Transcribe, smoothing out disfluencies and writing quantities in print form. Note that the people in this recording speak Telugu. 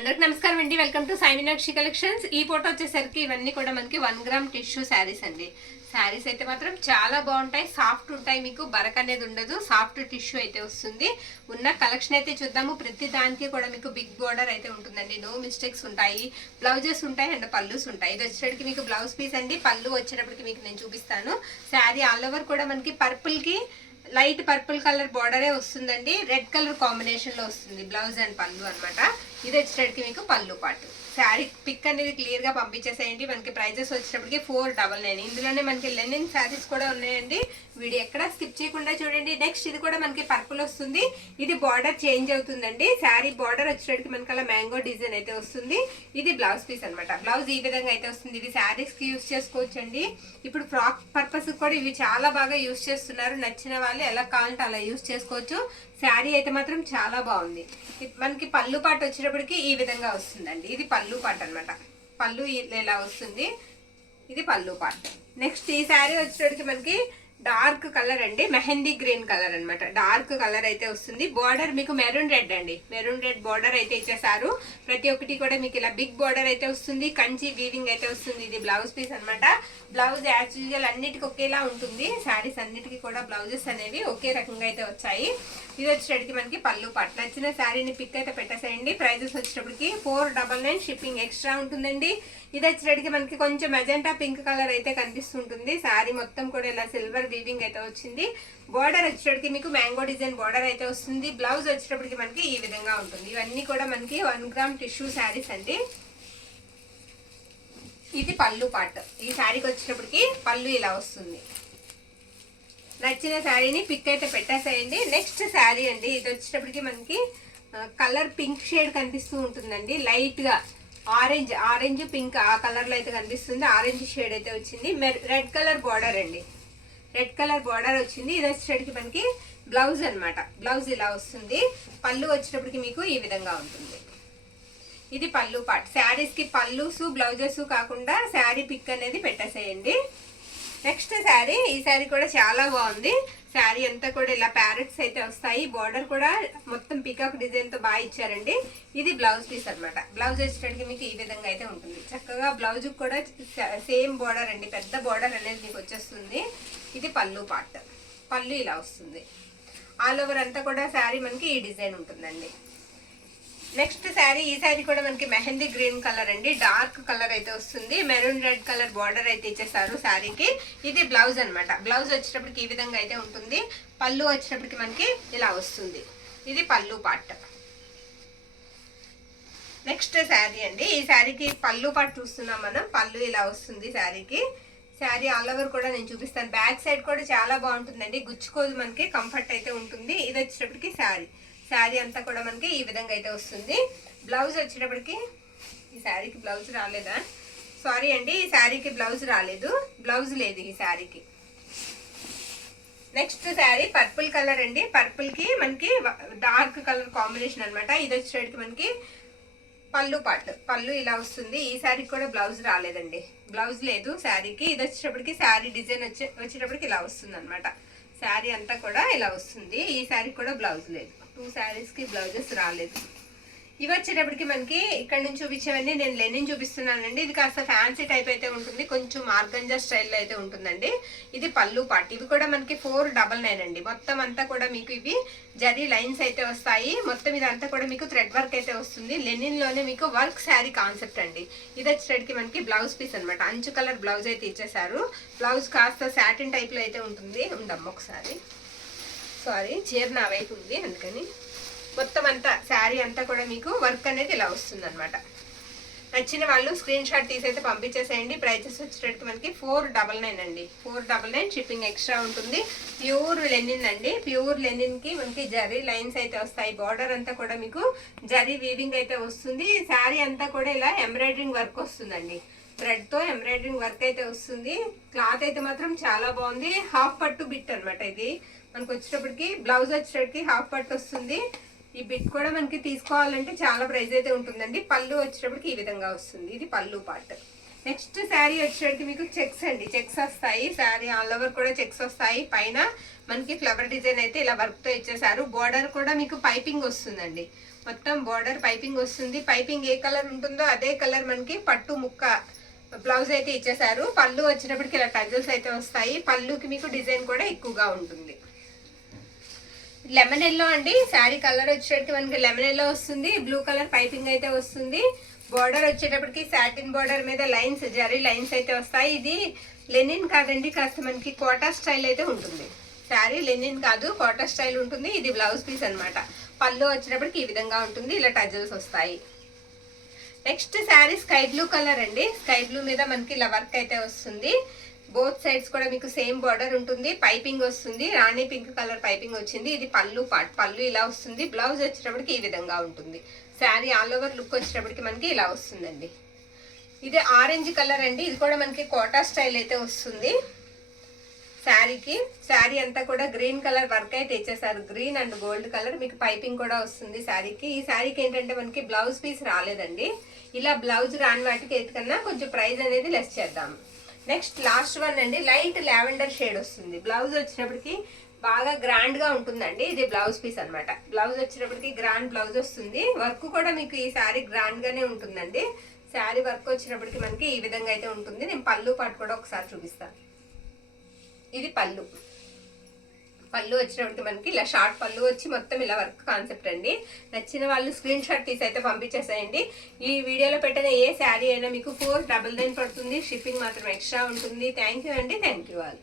అందరికి నమస్కారం అండి. Welcome to Sai Meenakshi collections. ఈ ఫోటో వచ్చేసరికి ఇవన్నీ కూడా మనకి 1 గ్రామ్ టిష్యూ శారీస్ అండి. శారీస్ అయితే మాత్రం చాలా బాగుంటాయి, సాఫ్ట్ ఉంటాయి, మీకు బరక్ అనేది ఉండదు, సాఫ్ట్ టిష్యూ అయితే వస్తుంది. ఉన్న కలెక్షన్ అయితే చూద్దాము. ప్రతి దానికి కూడా మీకు బిగ్ బోర్డర్ అయితే ఉంటుందండి, నో మిస్టేక్స్ ఉంటాయి, బ్లౌజెస్ ఉంటాయి అండ్ పళ్ళుస్ ఉంటాయి. ఇది వచ్చేటప్పటికి మీకు బ్లౌజ్ పీస్ అండి. పళ్ళు వచ్చేటప్పటికి మీకు నేను చూపిస్తాను. శారీ ఆల్ ఓవర్ కూడా మనకి పర్పుల్కి లైట్ పర్పుల్ కలర్ బార్డరే వస్తుందండి, రెడ్ కలర్ కాంబినేషన్ లో వస్తుంది బ్లౌజ్ అండ్ పళ్ళు అనమాట. ఇది వచ్చేటప్పటికి మీకు పళ్ళు పాటు. శారీ పిక్ అనేది క్లియర్ గా పంపించేసేయండి. మనకి ప్రైజెస్ వచ్చేటప్పటికి 499. ఇందులోనే మనకి లెనిన్ శారీస్ కూడా ఉన్నాయండి. వీడియో ఎక్కడ స్కిప్ చేయకుండా చూడండి. నెక్స్ట్ ఇది కూడా మనకి పర్పుల్ వస్తుంది. ఇది బార్డర్ చేంజ్ అవుతుందండి. శారీ బార్డర్ వచ్చేటప్పటికి మనకి అలా మ్యాంగో డిజైన్ అయితే వస్తుంది. ఇది బ్లౌజ్ పీస్ అనమాట. బ్లౌజ్ ఈ విధంగా అయితే వస్తుంది. ఇది శారీస్ కి యూస్ చేసుకోవచ్చండి. ఇప్పుడు ఫ్రాక్ పర్పస్ కూడా ఇవి చాలా బాగా యూస్ చేస్తున్నారు. నచ్చిన వాళ్ళు ఎలా కావాలంటే అలా యూస్ చేసుకోవచ్చు. శారీ అయితే మాత్రం చాలా బాగుంది. మనకి పళ్ళు పాటు వచ్చేటప్పటికి ఈ విధంగా వస్తుందండి. ఇది పళ్ళు పాటు అనమాట. పళ్ళు ఇలా వస్తుంది. ఇది పళ్ళు పాటు. నెక్స్ట్ ఈ శారీ వచ్చేటప్పటికి మనకి డార్క్ కలర్ అండి, మెహందీ గ్రీన్ కలర్ అనమాట. డార్క్ కలర్ అయితే వస్తుంది. బార్డర్ మీకు మెరూన్ రెడ్ అండి, మెరూన్ రెడ్ బార్డర్ అయితే ఇచ్చేసారు. ప్రతి ఒక్కటి కూడా మీకు ఇలా బిగ్ బార్డర్ అయితే వస్తుంది. కంచి వీవింగ్ అయితే వస్తుంది. ఇది బ్లౌజ్ పీస్ అనమాట. బ్లౌజ్ యాజ్ యూజువల్ అన్నిటికీ ఒకేలా ఉంటుంది. శారీస్ అన్నిటికీ కూడా బ్లౌజెస్ అనేవి ఒకే రకంగా అయితే వచ్చాయి. ఇది వచ్చేటప్పటికి మనకి పళ్ళు పాటు. నచ్చిన శారీని పిక్ అయితే పెట్టేసేయండి. ప్రైజెస్ వచ్చేటప్పటికి 499, షిప్పింగ్ ఎక్స్ట్రా ఉంటుందండి. ఇది వచ్చేటప్పటికి మనకి కొంచెం మెజెంటా పింక్ కలర్ అయితే కనిపిస్తుంటుంది. శారీ మొత్తం కూడా ఇలా సిల్వర్ వీవింగ్ అయితే వచ్చింది. బార్డర్ వచ్చేటప్పటికి మీకు మ్యాంగో డిజైన్ బార్డర్ అయితే వస్తుంది. బ్లౌజ్ వచ్చేటప్పటికి మనకి ఈ విధంగా ఉంటుంది. ఇవన్నీ కూడా మనకి 1 గ్రామ్ టిష్యూ శారీస్ అండి. ఇది పళ్ళు పార్ట్. ఈ శారీకి వచ్చేటప్పటికి పళ్ళు ఇలా వస్తుంది. నచ్చిన శారీని పిక్ అయితే పెట్టేసేయండి. నెక్స్ట్ శారీ అండి. ఇది వచ్చేటప్పటికి మనకి కలర్ పింక్ షేడ్ కనిపిస్తూ ఉంటుందండి. లైట్ గా ఆరెంజ్ పింక్ ఆ కలర్ లో అయితే కనిపిస్తుంది. ఆరెంజ్ షేడ్ అయితే వచ్చింది. రెడ్ కలర్ బార్డర్ అండి, రెడ్ కలర్ బార్డర్ వచ్చింది. ఇది వచ్చేటప్పటికి మనకి బ్లౌజ్ అనమాట. బ్లౌజ్ ఇలా వస్తుంది. పళ్ళు వచ్చేటప్పటికి మీకు ఈ విధంగా ఉంటుంది. ఇది పళ్ళు పార్ట్. శారీస్ కి పళ్ళుస్ బ్లౌజెస్ కాకుండా శారీ పిక్ అనేది పెట్టేసేయండి. నెక్స్ట్ శారీ. ఈ శారీ కూడా చాలా బాగుంది. శారీ అంతా కూడా ఇలా ప్యారెట్స్ అయితే వస్తాయి. బార్డర్ కూడా మొత్తం పికాక్ డిజైన్ తో బాగా ఇచ్చారండి. ఇది బ్లౌజ్ పీస్ అనమాట. బ్లౌజ్ వచ్చేటప్పటికి మీకు ఈ విధంగా అయితే ఉంటుంది. చక్కగా బ్లౌజ్ కూడా సేమ్ బార్డర్ అండి, పెద్ద బార్డర్ అనేది మీకు వచ్చేస్తుంది. ఇది పళ్ళు పార్ట్. పళ్ళు ఇలా వస్తుంది. ఆల్ ఓవర్ అంతా కూడా శారీ మనకి ఈ డిజైన్ ఉంటుందండి. నెక్స్ట్ శారీ. ఈ శారీ కూడా మనకి మెహందీ గ్రీన్ కలర్ అండి, డార్క్ కలర్ అయితే వస్తుంది. మెరూన్ రెడ్ కలర్ బార్డర్ అయితే ఇచ్చేసారు శారీకి. ఇది బ్లౌజ్ అనమాట. బ్లౌజ్ వచ్చేటప్పటికి ఈ విధంగా అయితే ఉంటుంది. పళ్ళు వచ్చేటప్పటికి మనకి ఇలా వస్తుంది. ఇది పళ్ళు పార్ట్. నెక్స్ట్ శారీ అండి. ఈ శారీకి పళ్ళు పార్ట్ చూస్తున్నాం మనం. పళ్ళు ఇలా వస్తుంది శారీకి. శారీ ఆల్ ఓవర్ కూడా నేను చూపిస్తాను. బ్యాక్ సైడ్ కూడా చాలా బాగుంటుందండి, గుచ్చుకోదు, మనకి కంఫర్ట్ అయితే ఉంటుంది. ఇది వచ్చేటప్పటికి శారీ. శారీ అంతా కూడా మనకి ఈ విధంగా అయితే వస్తుంది. బ్లౌజ్ వచ్చేటప్పటికి ఈ శారీకి బ్లౌజ్ రాలేదా, సారీ అండి, ఈ శారీకి బ్లౌజ్ రాలేదు, బ్లౌజ్ లేదు ఈ శారీకి. నెక్స్ట్ శారీ పర్పుల్ కలర్ అండి. పర్పుల్ కి మనకి డార్క్ కలర్ కాంబినేషన్ అనమాట. ఇది వచ్చేటప్పటికి మనకి పళ్ళు పార్ట్. పళ్ళు ఇలా వస్తుంది. ఈ శారీకి కూడా బ్లౌజ్ రాలేదండి, బ్లౌజ్ లేదు శారీకి. ఇది వచ్చేటప్పటికి శారీ డిజైన్ వచ్చేటప్పటికి ఇలా వస్తుంది అనమాట. శారీ అంతా కూడా ఇలా వస్తుంది. ఈ శారీ కూడా బ్లౌజ్ లేదు. 2 శారీస్ కి బ్లౌజెస్ రాలేదు. ఇవి వచ్చేటప్పటికి మనకి ఇక్కడ నుంచి చూపించేవన్నీ నేను లెనిన్ చూపిస్తున్నానండి. ఇది కాస్త ఫ్యాన్సీ టైప్ అయితే ఉంటుంది, కొంచెం ఆర్గంజా స్టైల్లో అయితే ఉంటుందండి. ఇది పళ్ళు పార్ట్. ఇవి కూడా మనకి 499 అండి. మొత్తం అంతా కూడా మీకు ఇవి జరీ లైన్స్ అయితే వస్తాయి. మొత్తం ఇదంతా కూడా మీకు థ్రెడ్ వర్క్ అయితే వస్తుంది. లెనిన్ లోనే మీకు వర్క్ శారీ కాన్సెప్ట్ అండి. ఇది వచ్చేటప్పటికి మనకి బ్లౌజ్ పీస్ అనమాట. అంచు కలర్ బ్లౌజ్ అయితే ఇచ్చేసారు. బ్లౌజ్ కాస్త సాటిన్ టైప్ లో అయితే ఉంటుంది. ఉండమ్మ ఒకసారి, సారీ చీర నా వైపు ఉంది అందుకని. మొత్తం అంతా శారీ అంతా కూడా మీకు వర్క్ అనేది ఇలా వస్తుంది అనమాట. నచ్చిన వాళ్ళు స్క్రీన్ షాట్ తీసైతే పంపించేసేయండి. ప్రైజెస్ వచ్చేటట్టు మనకి 499 అండి. 499, షిప్పింగ్ ఎక్స్ట్రా ఉంటుంది. ప్యూర్ లెనిన్ అండి. ప్యూర్ లెనిన్ కి మనకి జరీ లైన్స్ అయితే వస్తాయి. బార్డర్ అంతా కూడా మీకు జరీ వీవింగ్ అయితే వస్తుంది. శారీ అంతా కూడా ఇలా ఎంబ్రాయిడరింగ్ వర్క్ వస్తుందండి. థ్రెడ్ తో ఎంబ్రాయిడరింగ్ వర్క్ అయితే వస్తుంది. క్లాత్ అయితే మాత్రం చాలా బాగుంది. హాఫ్ పట్టు బిట్ అనమాట. ఇది మనకు వచ్చేటప్పటికి బ్లౌజ్ వచ్చేటప్పటికి హాఫ్ పట్టు వస్తుంది. ఈ బిట్ కూడా మనకి తీసుకోవాలంటే చాలా ప్రైస్ అయితే ఉంటుందండి. పళ్ళు వచ్చేటప్పటికి ఈ విధంగా వస్తుంది. ఇది పళ్ళు పార్ట్. నెక్స్ట్ శారీ వచ్చేటప్పటికి మీకు చెక్స్ అండి, చెక్స్ వస్తాయి. శారీ ఆల్ ఓవర్ కూడా చెక్స్ వస్తాయి. పైన మనకి ఫ్లవర్ డిజైన్ అయితే ఇలా వర్క్ తో ఇచ్చేసారు. బార్డర్ కూడా మీకు పైపింగ్ వస్తుందండి. మొత్తం బార్డర్ పైపింగ్ వస్తుంది. పైపింగ్ ఏ కలర్ ఉంటుందో అదే కలర్ మనకి పట్టు ముక్క బ్లౌజ్ అయితే ఇచ్చేసారు. పళ్ళు వచ్చేటప్పటికి ఇలా టజల్స్ అయితే వస్తాయి. పళ్ళుకి మీకు డిజైన్ కూడా ఎక్కువగా ఉంటుంది. లెమన్ ఎల్లో అండి, శారీ కలర్ వచ్చేటప్పటికి మనకి లెమన్ ఎల్లో వస్తుంది. బ్లూ కలర్ పైపింగ్ అయితే వస్తుంది. బార్డర్ వచ్చేటప్పటికి సాటిన్ బార్డర్ మీద లైన్స్, జరీ లైన్స్ అయితే వస్తాయి. ఇది లెనిన్ కాదండి, కాస్త మనకి కోటా స్టైల్ అయితే ఉంటుంది. శారీ లెనిన్ కాదు, కోటా స్టైల్ ఉంటుంది. ఇది బ్లౌజ్ పీస్ అన్నమాట. పళ్ళు వచ్చేటప్పటికి ఈ విధంగా ఉంటుంది. ఇలా టజల్స్ వస్తాయి. Next sari sky blue colour అండి. స్కై బ్లూ మీద మనకి ఇలా వర్క్ అయితే వస్తుంది. బోత్ సైడ్స్ కూడా మీకు సేమ్ బార్డర్ ఉంటుంది. పైపింగ్ వస్తుంది. రాణి పింక్ కలర్ పైపింగ్ వచ్చింది. ఇది పళ్ళు పార్ట్. పళ్ళు ఇలా వస్తుంది. బ్లౌజ్ వచ్చేటప్పటికి ఈ విధంగా ఉంటుంది. శారీ ఆల్ ఓవర్ లుక్ వచ్చేటప్పటికి మనకి ఇలా వస్తుందండి. ఇది ఆరెంజ్ కలర్ అండి. ఇది కూడా మనకి కోటా స్టైల్ అయితే వస్తుంది. శారీకి శారీ అంతా కూడా గ్రీన్ కలర్ వర్క్ అయితే ఇచ్చేసారు. Green and gold colour. మీకు పైపింగ్ కూడా వస్తుంది శారీకి. ఈ శారీకి ఏంటంటే మనకి బ్లౌజ్ పీస్ రాలేదండి. ఇలా బ్లౌజ్ రాని వాటికి ఎటుకన్నా కొంచెం ప్రైస్ అనేది లెస్ చేద్దాం. నెక్స్ట్ లాస్ట్ వన్ అండి, లైట్ లావెండర్ షేడ్ వస్తుంది. బ్లౌజ్ వచ్చేటప్పటికి బాగా గ్రాండ్ గా ఉంటుందండి. ఇది బ్లౌజ్ పీస్ అన్నమాట. బ్లౌజ్ వచ్చేటప్పటికి గ్రాండ్ బ్లౌజ్ వస్తుంది. వర్క్ కూడా మీకు ఈ శారీ గ్రాండ్ గానే ఉంటుందండి. శారీ వర్క్ వచ్చినప్పటికి మనకి ఈ విధంగా అయితే ఉంటుంది. నేను పళ్ళు పాటు కూడా ఒకసారి చూపిస్తాను. ఇది పళ్ళు. పళ్ళు వచ్చినప్పటికి మనకి ఇలా షార్ట్ పళ్ళు వచ్చి మొత్తం ఇలా వర్క్ కాన్సెప్ట్ అండి. నచ్చిన వాళ్ళు స్క్రీన్ షాట్ తీసి అయితే పంపించేసేయండి. ఈ వీడియోలో పెట్టిన ఏ శారీ అయినా మీకు 499 పడుతుంది. షిప్పింగ్ మాత్రం ఎక్స్ట్రా ఉంటుంది. థ్యాంక్ యూ అండి. Thank you all.